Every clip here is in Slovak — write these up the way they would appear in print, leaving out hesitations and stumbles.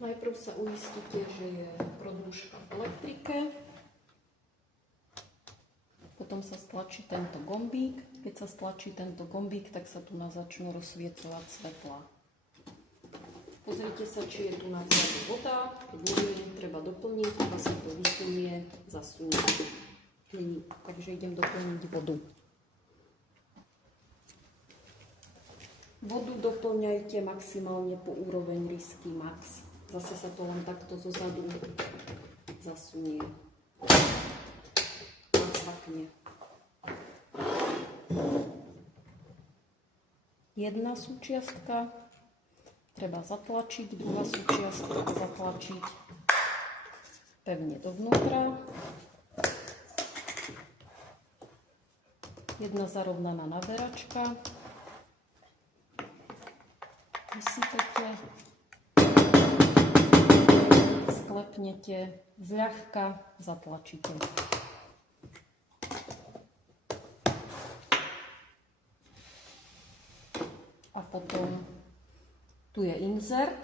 Najprv sa uistíte, že je prodĺžka v elektrike. Potom sa stlačí tento gombík. Keď sa stlačí tento gombík, tak sa tu začnú rozsviecovať svetlá. Pozrite sa, či je tu na vzadu voda. Keď nie je, treba doplniť. A sa to vysunie, zasunie. Takže idem doplniť vodu. Vodu doplňajte maximálne po úroveň rysky max. Zase sa to len takto zozadu zasunie. Nacvakne. Jedna súčiastka treba zatlačiť, druhá súčiastka zatlačiť pevne dovnútra. Jedna zarovnaná naberačka. Vysypete, sklepnete, zľahka zatlačíte. A potom tu je insert,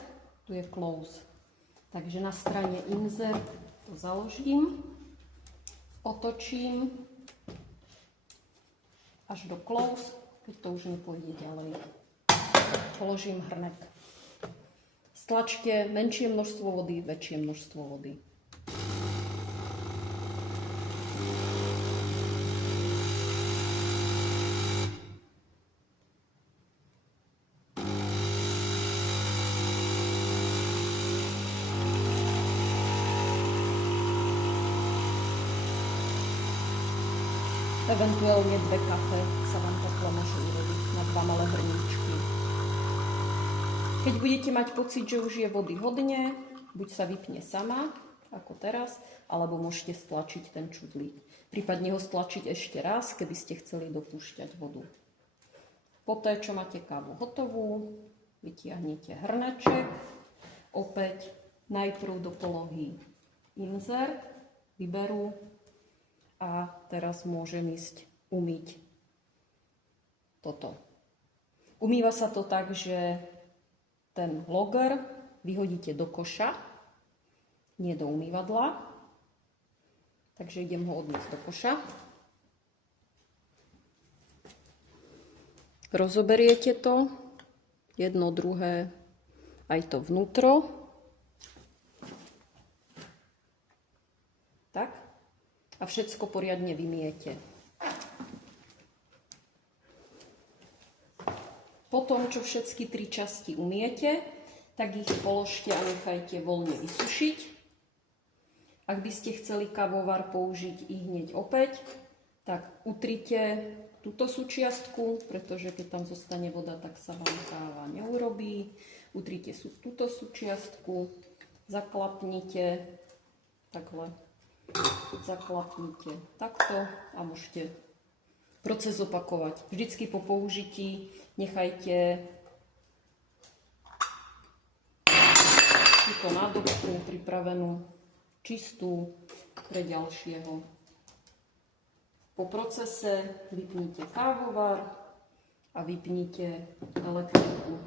tu je close. Takže na strane insert to založím, otočím až do close, keď to už nepôjde ďalej. Položím hrnek. Stlačte menšie množstvo vody, väčšie množstvo vody. Eventuálne 2 kafe sa vám takto môže urobiť na 2 malé hrníčky. Keď budete mať pocit, že už je vody hodne, buď sa vypne sama, ako teraz, alebo môžete stlačiť ten čudlík. Prípadne ho stlačiť ešte raz, keby ste chceli dopúšťať vodu. Poté, čo máte kávu hotovú, vytiahnete hrneček, opäť najprv do polohy insert, vyberú a teraz môžem ísť umyť toto. Umýva sa to tak, že ten loger vyhodíte do koša, nie do umývadla. Takže idem ho odniesť do koša. Rozoberiete to, jedno, druhé, aj to vnútro. Tak. A všetko poriadne vymiete. Potom, čo všetky 3 časti umiete, tak ich položte a nechajte voľne vysušiť. Ak by ste chceli kavovar použiť i hneď opäť, tak utrite túto súčiastku, pretože keď tam zostane voda, tak sa vám káva neurobí. Utrite túto súčiastku, zaklapnite takhle, zaklapnite takto a môžete proces opakovať. Vždycky po použití nechajte túto nádobku pripravenú, čistú pre ďalšieho. Po procese vypnite kávovar a vypnite elektriku.